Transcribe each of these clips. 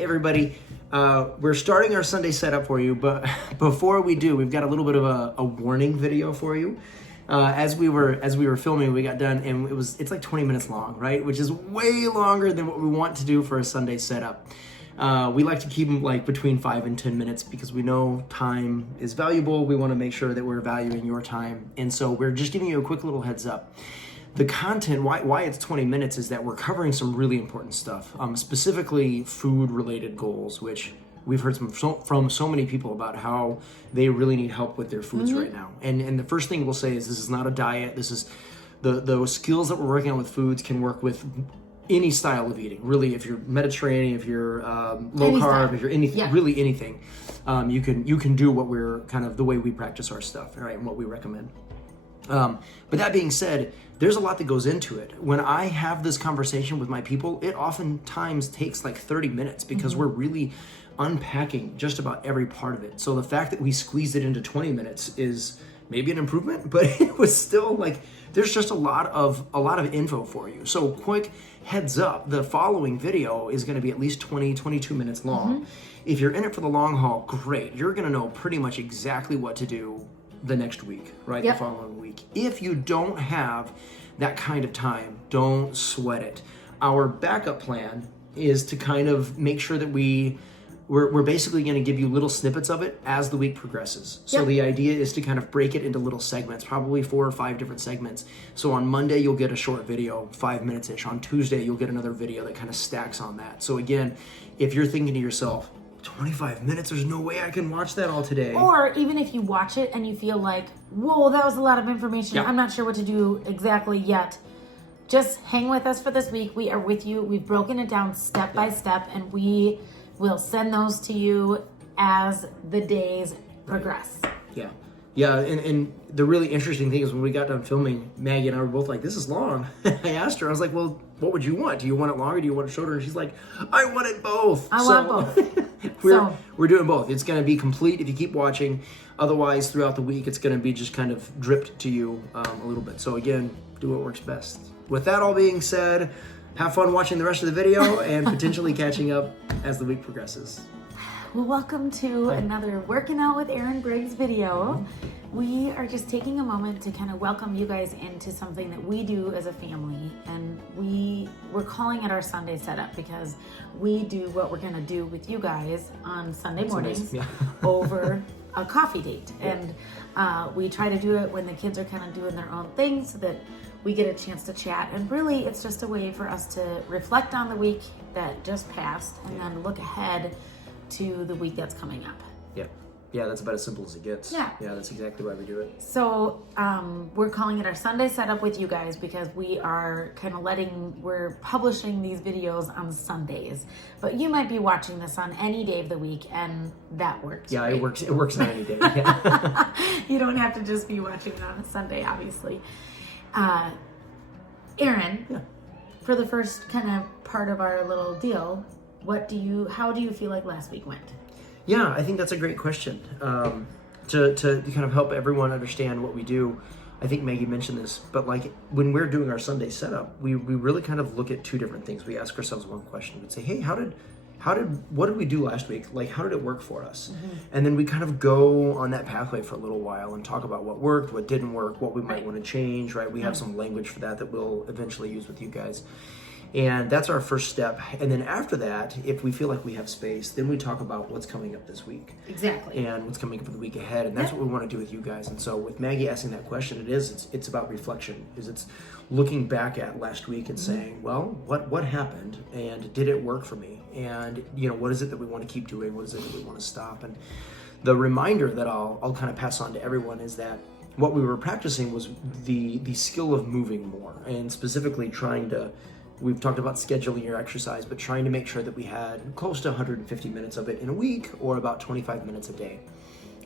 Hey everybody, we're starting our Sunday setup for you, but before we do, we've got a little bit of a warning video for you. As we were filming, we got done, and it's like 20 minutes long, right? Which is way longer than what we want to do for a Sunday setup. We like to keep them like between 5 and 10 minutes because we know time is valuable. We want to make sure that we're valuing your time, and so we're just giving you a quick little heads up. The content, why it's 20 minutes, is that we're covering some really important stuff, specifically food-related goals, which we've heard from so many people about how they really need help with their foods right now. And the first thing we'll say is this is not a diet. This is the skills that we're working on with foods can work with any style of eating. Really, if you're Mediterranean, if you're low carb, if you're anything, really anything, you can do what we're kind of the way we practice our stuff, right, and what we recommend. But that being said, there's a lot that goes into it. When I have this conversation with my people, it oftentimes takes like 30 minutes because we're really unpacking just about every part of it. So the fact that we squeezed it into 20 minutes is maybe an improvement, but it was still like, there's just a lot of info for you. So quick heads up, the following video is gonna be at least 22 minutes long. If you're in it for the long haul, great. You're gonna know pretty much exactly what to do the next week, right? The following week. If you don't have that kind of time, don't sweat it. Our backup plan is to kind of make sure that we're basically going to give you little snippets of it as the week progresses. So the idea is to kind of break it into little segments, probably 4 or 5 different segments. So on Monday, you'll get a short video, 5 minutes-ish. On Tuesday, you'll get another video that kind of stacks on that. So again, if you're thinking to yourself, 25 minutes, there's no way I can watch that all today. Or even if you watch it and you feel like, whoa, that was a lot of information. I'm not sure what to do exactly yet. Just hang with us for this week. We are with you. We've broken it down step by step, and we will send those to you as the days progress. Yeah, and the really interesting thing is when we got done filming, Maggie and I were both like, this is long. I asked her, I was like, well, what would you want? Do you want it longer? Do you want it shorter? And she's like, I want it both. I want both. We're doing both. It's going to be complete if you keep watching. Otherwise, throughout the week, it's going to be just kind of dripped to you a little bit. So again, do what works best. With that all being said, have fun watching the rest of the video and potentially catching up as the week progresses. Well, welcome to another Working Out with Aaron Briggs video. We are just taking a moment to kind of welcome you guys into something that we do as a family, and we're calling it our Sunday setup because we do what we're going to do with you guys on Sunday mornings over a coffee date. And we try to do it when the kids are kind of doing their own thing so that we get a chance to chat. And really, it's just a way for us to reflect on the week that just passed and then look ahead to the week that's coming up. Yeah, that's about as simple as it gets. Yeah, that's exactly why we do it. So we're calling it our Sunday setup with you guys because we are kind of we're publishing these videos on Sundays, but you might be watching this on any day of the week, and that works. Yeah, right? it works on any day. You don't have to just be watching it on a Sunday, obviously. Aaron, for the first kind of part of our little deal, how do you feel like last week went? Yeah, I think that's a great question. To kind of help everyone understand what we do, I think Maggie mentioned this, but like when we're doing our Sunday setup, we really kind of look at 2 different things. We ask ourselves one question. We'd say, hey, what did we do last week? Like, how did it work for us? And then we kind of go on that pathway for a little while and talk about what worked, what didn't work, what we might want to change, right? We have some language for that we'll eventually use with you guys. And that's our first step. And then after that, if we feel like we have space, then we talk about what's coming up this week. Exactly. And what's coming up for the week ahead. And that's what we want to do with you guys. And so with Maggie asking that question, it's about reflection. It's looking back at last week and saying, well, what happened? And did it work for me? And, what is it that we want to keep doing? What is it that we want to stop? And the reminder that I'll kind of pass on to everyone is that what we were practicing was the skill of moving more, and specifically we've talked about scheduling your exercise, but trying to make sure that we had close to 150 minutes of it in a week, or about 25 minutes a day.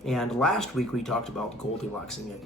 And last week we talked about Goldilocksing it,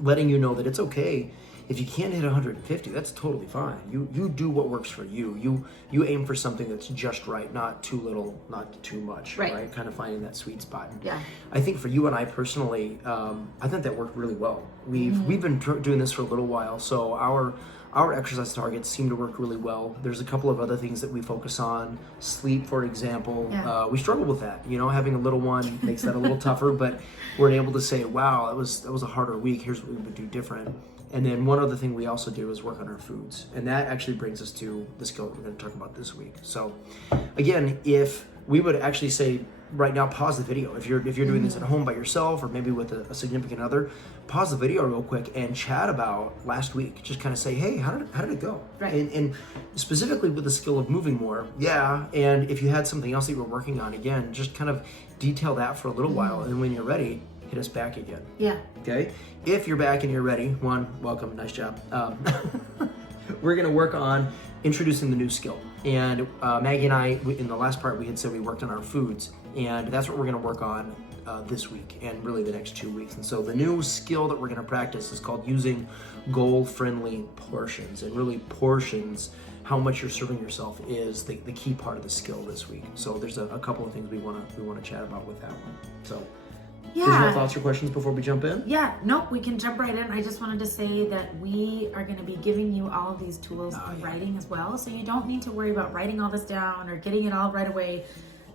letting you know that it's okay if you can't hit 150, that's totally fine. You do what works for you. You aim for something that's just right, not too little, not too much, right? Kind of finding that sweet spot. And Yeah. I think for you and I personally, I think that worked really well. We've been doing this for a little while, so our exercise targets seem to work really well. There's a couple of other things that we focus on. Sleep, for example. Yeah. We struggle with that. Having a little one makes that a little tougher, but we're able to say, wow, that was a harder week. Here's what we would do different. And then one other thing we also do is work on our foods. And that actually brings us to the skill that we're going to talk about this week. So again, if we would actually say right now, pause the video. If you're doing this at home by yourself or maybe with a significant other, pause the video real quick and chat about last week. Just kind of say, hey, how did it go? Right. And specifically with the skill of moving more, yeah. And if you had something else that you were working on, again, just kind of detail that for a little while. And when you're ready, hit us back again. Yeah. Okay. If you're back and you're ready, one, welcome, nice job. We're going to work on introducing the new skill. And Maggie and I, in the last part, we had said we worked on our foods, and that's what we're going to work on this week and really the next 2 weeks. And so the new skill that we're going to practice is called using goal-friendly portions. And really portions, how much you're serving yourself, is the key part of the skill this week. So there's a couple of things we want to chat about with that one. So. Yeah. Did you have thoughts or questions before we jump in? Yeah, nope, we can jump right in. I just wanted to say that we are going to be giving you all of these tools in writing as well. So you don't need to worry about writing all this down or getting it all right away.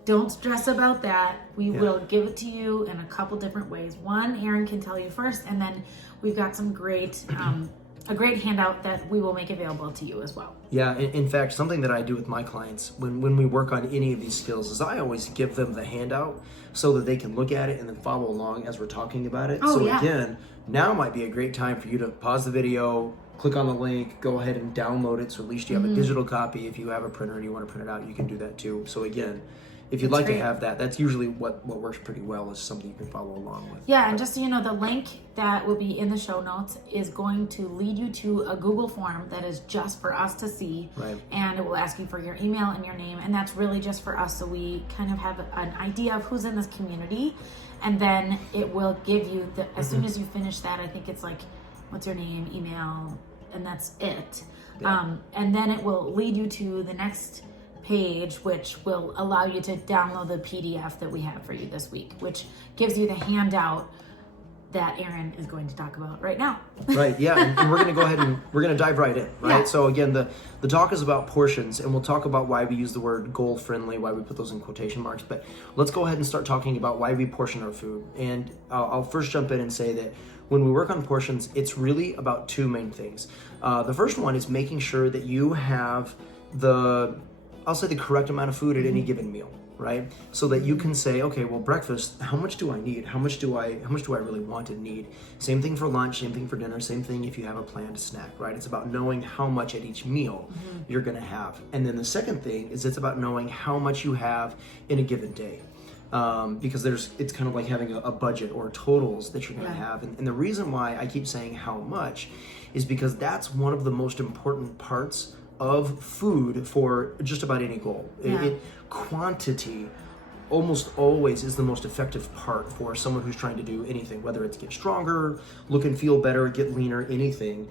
Don't stress about that. We will give it to you in a couple different ways. One, Aaron can tell you first, and then we've got some great, a great handout that we will make available to you as well. Yeah, in fact, something that I do with my clients when we work on any of these skills is I always give them the handout so that they can look at it and then follow along as we're talking about it. Again, now might be a great time for you to pause the video, click on the link, go ahead and download it so at least you have a digital copy. If you have a printer and you want to print it out, you can do that too. So again, if you'd like to have that, that's usually what works pretty well, is something you can follow along with. Yeah, and just so you know, the link that will be in the show notes is going to lead you to a Google form that is just for us to see. Right. And it will ask you for your email and your name, and that's really just for us so we kind of have an idea of who's in this community. And then it will give you, as soon as you finish that, I think it's like, what's your name, email, and that's it. Yeah. And then it will lead you to the next page, which will allow you to download the PDF that we have for you this week, which gives you the handout that Aaron is going to talk about right now. Right, yeah, and we're going to go ahead and we're going to dive right in, right? Yeah. So again, the talk is about portions, and we'll talk about why we use the word goal-friendly, why we put those in quotation marks, but let's go ahead and start talking about why we portion our food. And I'll first jump in and say that when we work on portions, it's really about two main things. The first one is making sure that you have the correct amount of food at any given meal, right? So that you can say, okay, well, breakfast, how much do I need? How much do I really want and need? Same thing for lunch, same thing for dinner, same thing if you have a planned snack, right? It's about knowing how much at each meal you're gonna have. And then the second thing is it's about knowing how much you have in a given day. Because it's kind of like having a budget or totals that you're gonna have. And the reason why I keep saying how much is because that's one of the most important parts of food for just about any goal. Quantity almost always is the most effective part for someone who's trying to do anything, whether it's get stronger, look and feel better, get leaner, anything.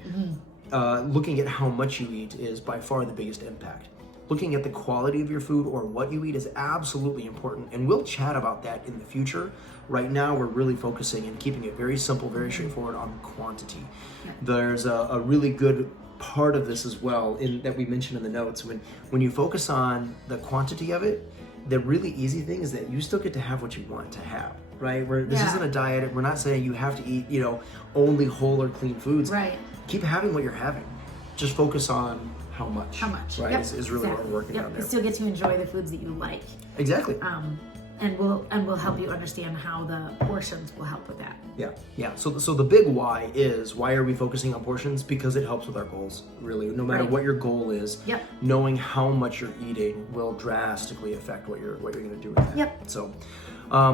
Looking at how much you eat is by far the biggest impact. Looking at the quality of your food or what you eat is absolutely important, and we'll chat about that in the future. Right now, we're really focusing and keeping it very simple, very straightforward on quantity. There's a really good part of this as well that we mentioned in the notes. When you focus on the quantity of it, the really easy thing is that you still get to have what you want to have, right? This isn't a diet. We're not saying you have to eat, only whole or clean foods. Right. Keep having what you're having. Just focus on how much. How much, right? Is really what we're working on there. You still get to enjoy the foods that you like. Exactly. And we'll help you understand how the portions will help with that. Yeah. So the big why is, why are we focusing on portions? Because it helps with our goals, really. No matter what your goal is, knowing how much you're eating will drastically affect what you're going to do with that. So now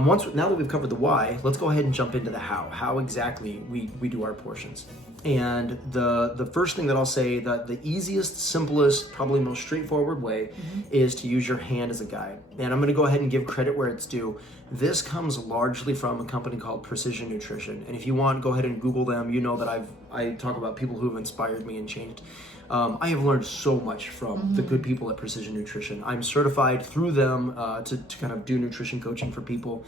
that we've covered the why, let's go ahead and jump into the how. How exactly we do our portions. And the first thing that I'll say, that the easiest, simplest, probably most straightforward way is to use your hand as a guide. And I'm going to go ahead and give credit where it's due. This comes largely from a company called Precision Nutrition. And if you want, go ahead and Google them. You know that I talk about people who have inspired me and changed. I have learned so much from the good people at Precision Nutrition. I'm certified through them to kind of do nutrition coaching for people,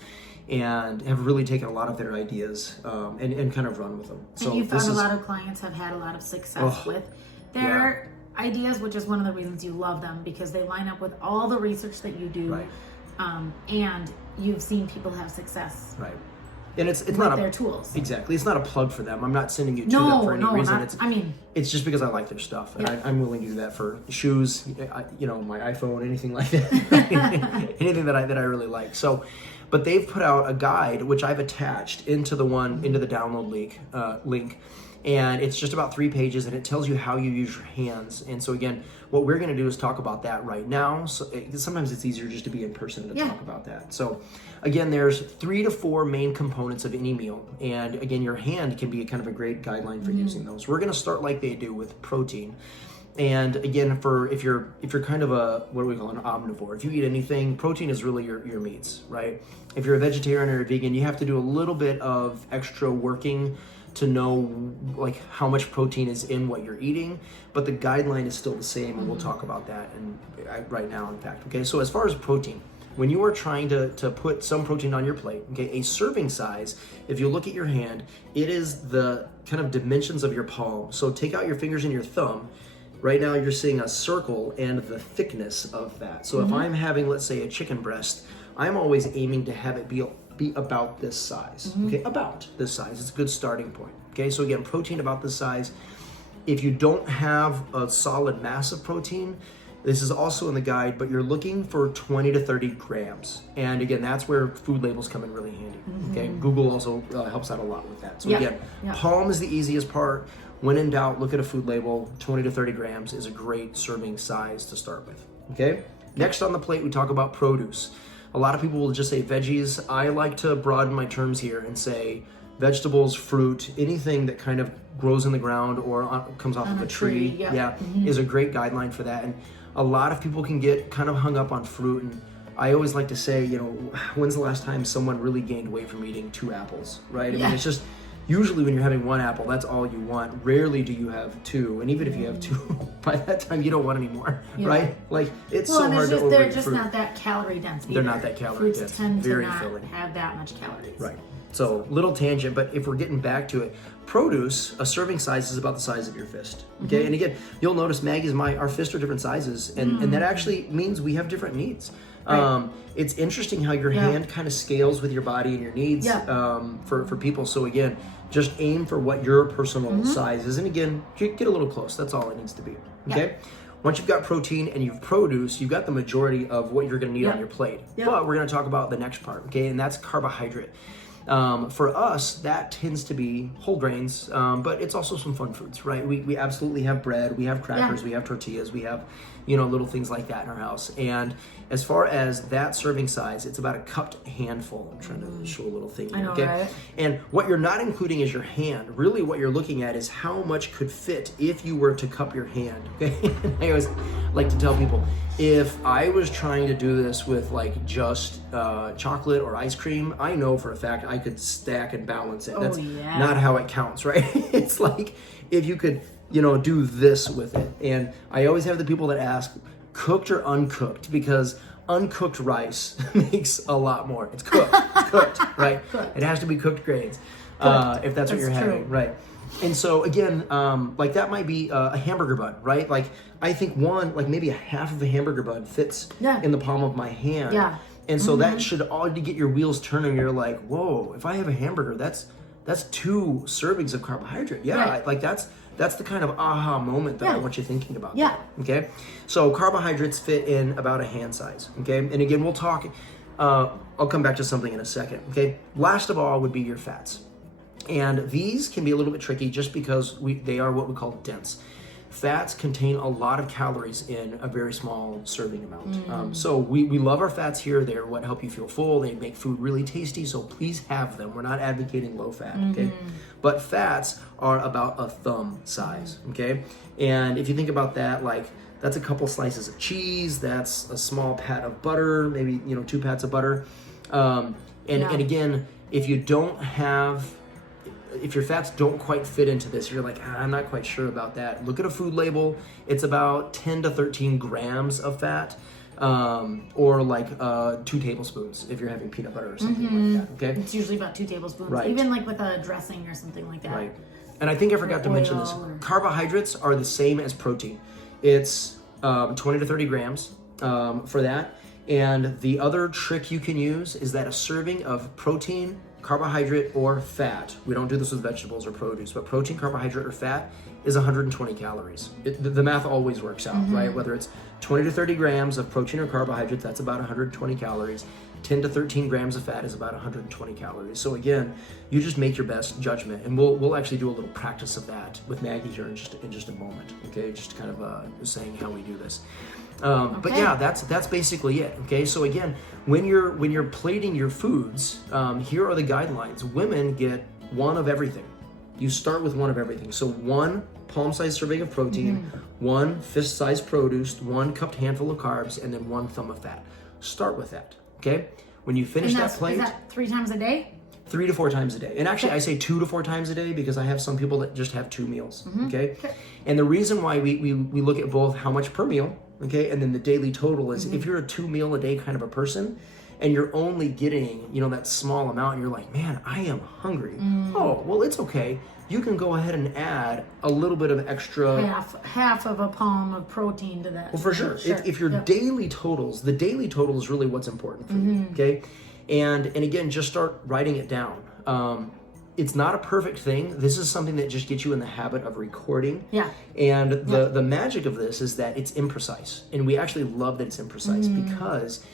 and have really taken a lot of their ideas and kind of run with them. So and you found a lot of clients have had a lot of success with their ideas, which is one of the reasons you love them, because they line up with all the research that you do, and you've seen people have success. Right. And it's with not their tools. Exactly. It's not a plug for them. I'm not sending you to them for any reason. It's just because I like their stuff, and I'm willing to do that for shoes, my iPhone, anything like that, anything that I really like. So, but they've put out a guide which I've attached into the download link. And it's just about 3 pages, and it tells you how you use your hands. And so again, what we're going to do is talk about that right now. So sometimes it's easier just to be in person to talk about that. So again, there's 3 to 4 main components of any meal. And again, your hand can be kind of a great guideline for using those. We're going to start like they do with protein. And again, if you're kind of a, what do we call an omnivore, if you eat anything, protein is really your meats, right? If you're a vegetarian or a vegan, you have to do a little bit of extra working to know like how much protein is in what you're eating, but the guideline is still the same, and we'll talk about that right now, in fact. Okay, so as far as protein, when you are trying to put some protein on your plate, okay, a serving size, if you look at your hand, it is the kind of dimensions of your palm. So take out your fingers and your thumb. Right now you're seeing a circle and the thickness of that. So if I'm having, let's say, a chicken breast, I'm always aiming to have it be about this size, okay, about this size. It's a good starting point, okay? So again, protein about this size. If you don't have a solid mass of protein, this is also in the guide, but you're looking for 20 to 30 grams. And again, that's where food labels come in really handy, okay? Google also helps out a lot with that. So again, palm is the easiest part. When in doubt, look at a food label. 20 to 30 grams is a great serving size to start with, okay? Next on the plate, we talk about produce. A lot of people will just say veggies. I like to broaden my terms here and say vegetables, fruit, anything that kind of grows in the ground or comes off of a tree. Is a great guideline for that. And a lot of people can get kind of hung up on fruit. And I always like to say, when's the last time someone really gained weight from eating 2 apples, right? I mean, it's just, usually when you're having 1 apple, that's all you want. Rarely do you have 2. And even if you have 2, by that time you don't want any more, right? Like, it's so hard to overeat they're just fruit. not that calorie dense either. They're not that calorie dense. Fruits tend Very to not filling. have that much calories. Right. So, little tangent, but if we're getting back to it, produce, a serving size is about the size of your fist. Okay, and again, you'll notice Maggie's, our fists are different sizes, and that actually means we have different needs. Right. It's interesting how your hand kind of scales with your body and your needs for people. So again, just aim for what your personal size is, and again, get a little close. That's all it needs to be. Okay. Once you've got protein and you've produce, you've got the majority of what you're going to need on your plate. But we're going to talk about the next part, okay, and that's carbohydrate. For us, that tends to be whole grains, but it's also some fun foods, right? We absolutely have bread, we have crackers, we have tortillas, we have, little things like that in our house. And as far as that serving size, it's about a cupped handful. I'm trying to show a little thing here, okay? Right? And what you're not including is your hand. Really what you're looking at is how much could fit if you were to cup your hand, okay? I always like to tell people, if I was trying to do this with like just chocolate or ice cream, I know for a fact I could stack and balance it. That's not how it counts, right? It's like if you could, do this with it. And I always have the people that ask, cooked or uncooked? Because uncooked rice makes a lot more. It's cooked, right? Cooked. It has to be cooked grains if that's what you're having, right? And so again, like that might be a hamburger bun, right? Like I think maybe a half of a hamburger bun fits in the palm of my hand. Yeah. And so that should already get your wheels turning. You're like, whoa, if I have a hamburger, that's 2 servings of carbohydrate. Yeah, right. Like that's the kind of aha moment that I want you thinking about. Yeah. Okay. So carbohydrates fit in about a hand size. Okay. And again, we'll talk. I'll come back to something in a second. Okay. Last of all would be your fats. And these can be a little bit tricky just because they are what we call dense. fats contain a lot of calories in a very small serving amount. So we love our fats here. They're what help you feel full. They make food really tasty, so please have them. We're not advocating low fat, okay? But fats are about a thumb size, okay? And if you think about that, like that's a couple slices of cheese, that's a small pat of butter, maybe 2 pats of butter. And again, if your fats don't quite fit into this, you're like, I'm not quite sure about that. Look at a food label. It's about 10 to 13 grams of fat, or like 2 tablespoons if you're having peanut butter or something like that, okay? It's usually about 2 tablespoons, Right. even like with a dressing or something like that. Right. And I think I forgot to mention this. Oil or- Carbohydrates are the same as protein. It's 20 to 30 grams for that. And the other trick you can use is that a serving of protein, carbohydrate, or fat, we don't do this with vegetables or produce, but protein, carbohydrate, or fat is 120 calories. The math always works out, right? Whether it's 20 to 30 grams of protein or carbohydrates, that's about 120 calories. 10 to 13 grams of fat is about 120 calories. So again, you just make your best judgment, and we'll actually do a little practice of that with Maggie here in just a moment, okay? Just kind of saying how we do this. But yeah, that's basically it. Okay, so again, when you're plating your foods, here are the guidelines. Women get 1 of everything. You start with 1 of everything. So 1 palm-sized serving of protein, 1 fist-sized produce, 1 cupped handful of carbs, and then 1 thumb of fat. Start with that. Okay, when you finish that plate, is that 3 times a day? 3 to 4 times a day. And actually, I say 2 to 4 times a day because I have some people that just have 2 meals. Okay, and the reason why we look at both how much per meal, okay, and then the daily total is if you're a 2 meal a day kind of a person and you're only getting that small amount and you're like, man, I am hungry. Oh, well, it's okay. You can go ahead and add a little bit of extra half of a palm of protein to that. Well, for sure. If your daily totals, the daily total is really what's important for you, okay? And again, just start writing it down. It's not a perfect thing. This is something that just gets you in the habit of recording. Yeah. And the magic of this is that it's imprecise. And we actually love that it's imprecise because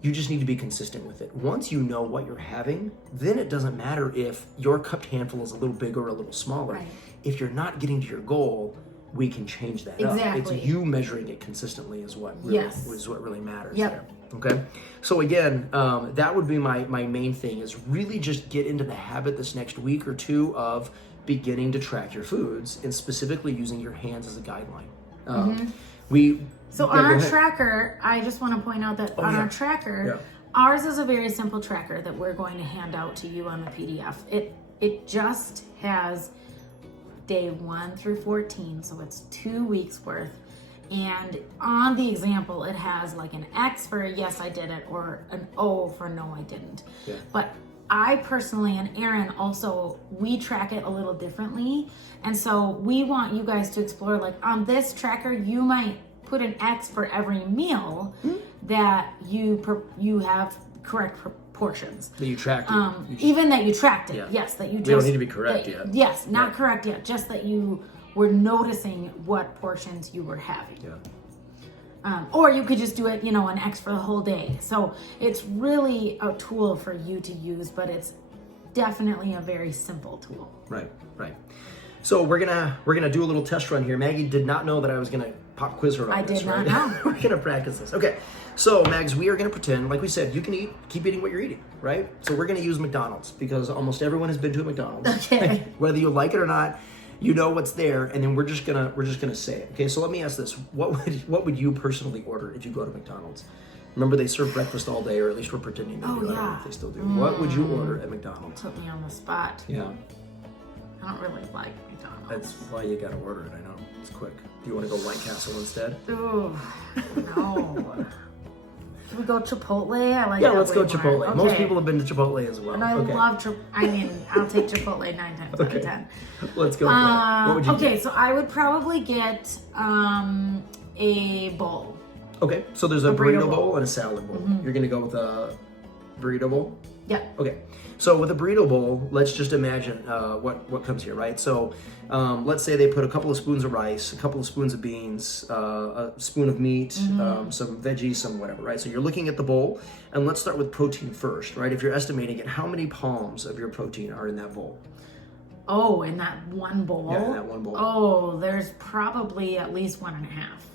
you just need to be consistent with it. Once you know what you're having, then it doesn't matter if your cupped handful is a little bigger or a little smaller. Right. If you're not getting to your goal, we can change that up. Exactly. It's you measuring it consistently is what really matters. Yep. There. Okay. So again, that would be my main thing is really just get into the habit this next week or 2 of beginning to track your foods and specifically using your hands as a guideline. On our tracker, I just want to point out that our tracker, ours is a very simple tracker that we're going to hand out to you on the PDF. It just has day 1 through 14, so it's 2 weeks worth. And on the example, it has like an X for yes, I did it, or an O for no, I didn't. Yeah. But I personally, and Aaron also, we track it a little differently. And so we want you guys to explore, like on this tracker, you might put an X for every meal that you have correct portions. That you tracked it. Even that you tracked it. Yes, that you just... We don't need to be correct yet. Yes, not correct yet. Just that you were noticing what portions you were having. Yeah. Or you could just do it, an X for the whole day. So it's really a tool for you to use, but it's definitely a very simple tool. Right. So we're gonna do a little test run here. Maggie did not know that I was gonna pop quiz her on this. I did not know. We're gonna practice this. Okay. So Mags, we are gonna pretend, like we said, you can keep eating what you're eating, right? So we're gonna use McDonald's because almost everyone has been to a McDonald's. Okay. Whether you like it or not, you know what's there, and then we're just gonna say it. Okay. So let me ask this: what would you personally order if you go to McDonald's? Remember, they serve breakfast all day, or at least we're pretending they do. I don't know if they still do. What would you order at McDonald's? Put me on the spot. Yeah. I don't really like McDonald's. That's why you gotta order it. I know it's quick. Do you want to go White Castle instead? Ooh, no. Should we go Chipotle? I like. Yeah, that let's way go more. Chipotle. Okay. Most people have been to Chipotle as well. And I love I'll take Chipotle 9 times out of 10. Let's go. What would you Okay, so I would probably get a bowl. Okay, so there's a burrito bowl. bowl and a salad bowl. You're gonna go with a burrito bowl? Yeah. Okay, so with a burrito bowl, let's just imagine what comes here, right? So let's say they put a couple of spoons of rice, a couple of spoons of beans, a spoon of meat, some veggies, some whatever, right? So you're looking at the bowl, and let's start with protein first, right? If you're estimating it, how many palms of your protein are in that bowl? Oh, in that one bowl? Yeah, in that one bowl. Oh, there's probably at least 1.5.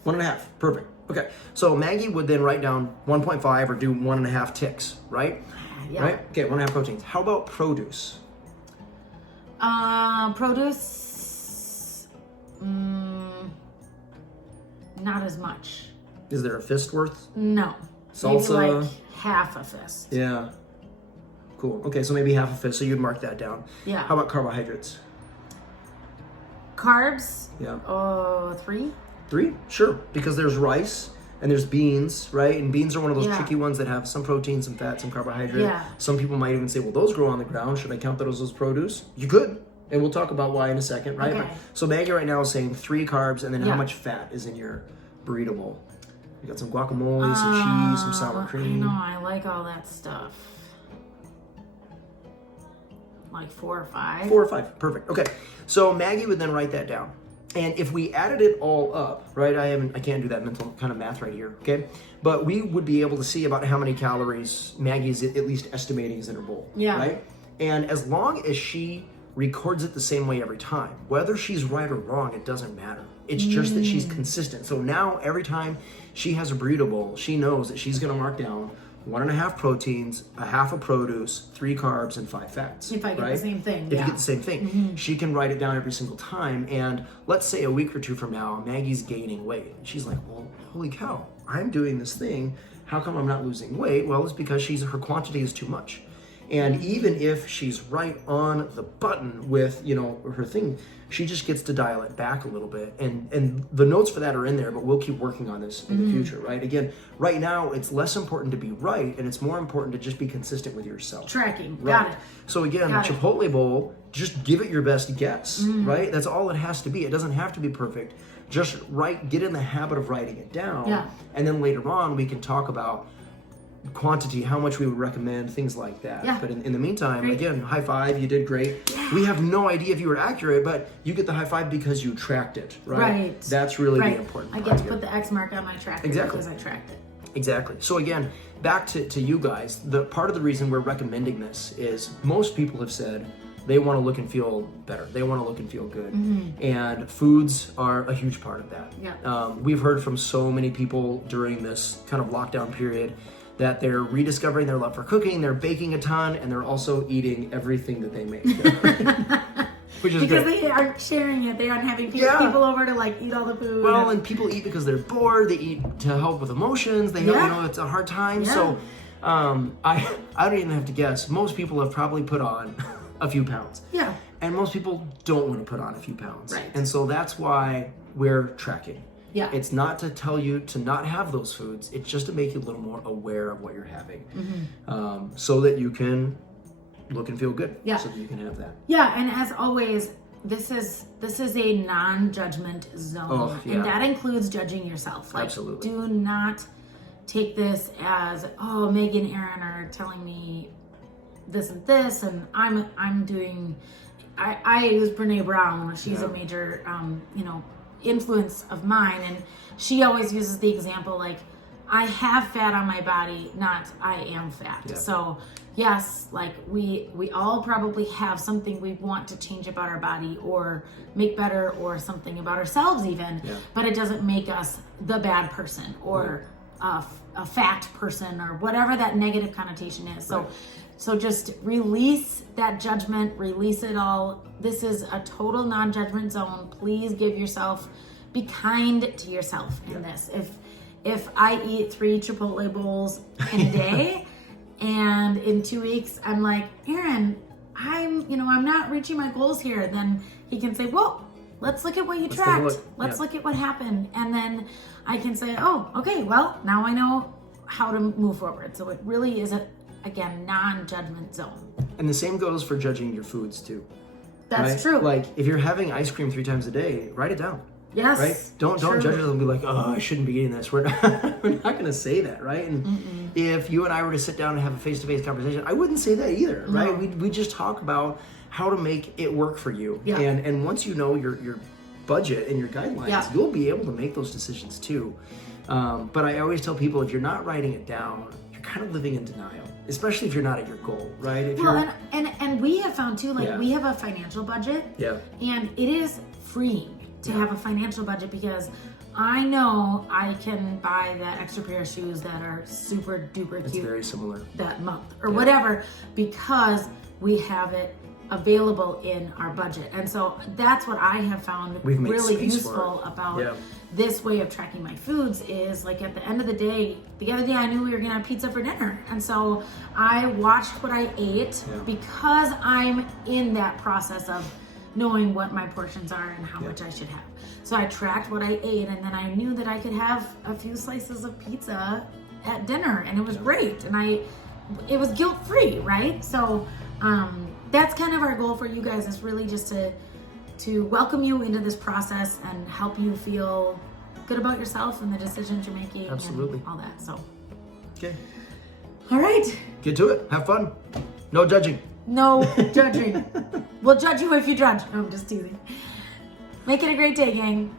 1.5, perfect. Okay, so Maggie would then write down 1.5 or do 1.5 ticks, right? Yeah. Right? Okay, 1.5 proteins. How about produce? Produce, not as much. Is there a fist worth? No. Salsa? Maybe like half a fist. Yeah. Cool. Okay, so maybe half a fist, so you'd mark that down. Yeah. How about carbohydrates? Carbs? Yeah. 3? 3? Sure, because there's rice and there's beans, right? And beans are one of those Yeah. tricky ones that have some protein, some fat, some carbohydrate. Yeah. Some people might even say, well, those grow on the ground. Should I count those as produce? You could. And we'll talk about why in a second, right? Okay. So Maggie right now is saying 3 carbs, and then how Yeah. much fat is in your burrito bowl? You got some guacamole, some cheese, some sour cream. I know, I like all that stuff. Like 4 or 5. 4 or 5, perfect. Okay, so Maggie would then write that down, and if we added it all up, right? I can't do that mental kind of math right here, okay? But we would be able to see about how many calories Maggie's at least estimating is in her bowl, Yeah. right? And as long as she records it the same way every time, whether she's right or wrong, it doesn't matter. It's just that she's consistent. So now every time she has a burrito bowl, she knows that she's going to mark down 1.5 proteins, a half of produce, 3 carbs, and 5 fats. If I get right? the same thing, If yeah. you get the same thing, she can write it down every single time. And let's say a week or two from now, Maggie's gaining weight. She's like, well, holy cow, I'm doing this thing. How come I'm not losing weight? Well, it's because her quantity is too much. And even if she's right on the button with, her thing, she just gets to dial it back a little bit. And the notes for that are in there, but we'll keep working on this in the future, right? Again, right now, it's less important to be right, and it's more important to just be consistent with yourself. Tracking. Right. Got it. So again, Got it. Chipotle bowl, just give it your best guess, right? That's all it has to be. It doesn't have to be perfect. Just get in the habit of writing it down. Yeah. And then later on, we can talk about quantity, how much we would recommend, things like that. Yeah. But in the meantime, Great. again, high five, you did great. Yeah. We have no idea if you were accurate, but you get the high five because you tracked it, right? Right. That's really Right. the important I part get to here. put the X mark on my tracker Exactly. because I tracked it. Exactly. So again, back to you guys, the part of the reason we're recommending this is most people have said they want to look and feel better. They want to look and feel good. And foods are a huge part of that. Yeah. We've heard from so many people during this kind of lockdown period that they're rediscovering their love for cooking, they're baking a ton, and they're also eating everything that they make. Which is Because good. they aren't sharing it. They aren't having Yeah. people over to like eat all the food. Well, and people eat because they're bored. They eat to help with emotions. They help, Yeah. it's a hard time. Yeah. So, I don't even have to guess. Most people have probably put on a few pounds, yeah. and most people don't want to put on a few pounds. Right. And so that's why we're tracking. Yeah. It's not to tell you to not have those foods. It's just to make you a little more aware of what you're having, so that you can look and feel good. Yeah. So that you can have that. Yeah, and as always, this is a non-judgment zone, Oh, yeah. and that includes judging yourself. Like, Absolutely. do not take this as, oh, Meg and Aaron are telling me this and this, and I'm doing. I use Brene Brown. She's Yeah. a major, influence of mine, and she always uses the example like, I have fat on my body, not I am fat. Yeah. So yes, like we all probably have something we want to change about our body or make better, or something about ourselves even, Yeah. but it doesn't make us the bad person or a fat person or whatever that negative connotation is. So Right. so just release that judgment, release it all. This is a total non-judgment zone. Please be kind to yourself in this. If I eat 3 Chipotle bowls in a day and in 2 weeks I'm like, Aaron, I'm not reaching my goals here, then he can say, well, let's look at what you take a tracked. look. Let's Yeah. look at what happened. And then I can say, oh, okay, well, now I know how to move forward. So it really is again, non-judgment zone. And the same goes for judging your foods too. That's right? true. Like if you're having ice cream 3 times a day, write it down. Yes. Right? Don't true. judge us and be like, oh, I shouldn't be eating this. We're not going to say that, right? And if you and I were to sit down and have a face-to-face conversation, I wouldn't say that either, right? We just talk about how to make it work for you. Yeah. And once you know your budget and your guidelines, Yeah. you'll be able to make those decisions too. But I always tell people, if you're not writing it down, you're kind of living in denial, especially if you're not at your goal, right? If Well, you're, and we have found too, like Yeah. we have a financial budget, yeah, and it is freeing to have a financial budget because I know I can buy that extra pair of shoes that are super duper it's cute very similar. that month or whatever because we have it available in our budget. And so that's what I have found We've made really space for useful it. about Yeah. this way of tracking my foods is like at the end of the day, the other day I knew we were gonna have pizza for dinner. And so I watched what I ate Yeah. because I'm in that process of knowing what my portions are and how Yeah. much I should have. So I tracked what I ate and then I knew that I could have a few slices of pizza at dinner and it was great. And it was guilt-free, right? So that's kind of our goal for you guys is really just to welcome you into this process and help you feel good about yourself and the decisions you're making Absolutely. and all that. So, Okay, all right. get to it. Have fun. No judging. No judging. We'll judge you if you judge. No, I'm just teasing. Make it a great day, gang.